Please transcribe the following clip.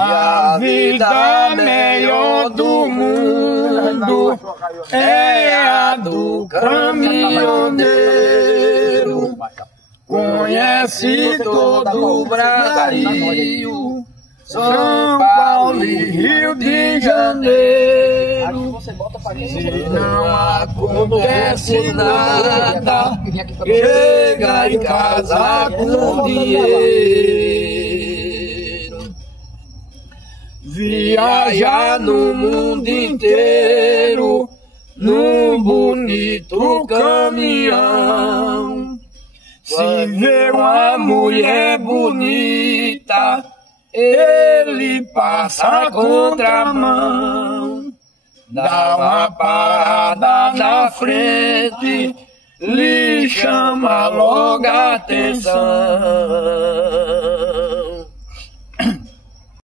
A vida melhor do mundo é a do caminhoneiro. Conhece todo o Brasil, São Paulo e Rio de Janeiro. Se não acontece nada, chega em casa com dinheiro. Viaja no mundo inteiro num bonito caminhão. Se vê uma mulher bonita, ele passa a contramão. Dá uma parada na frente, lhe chama logo a atenção.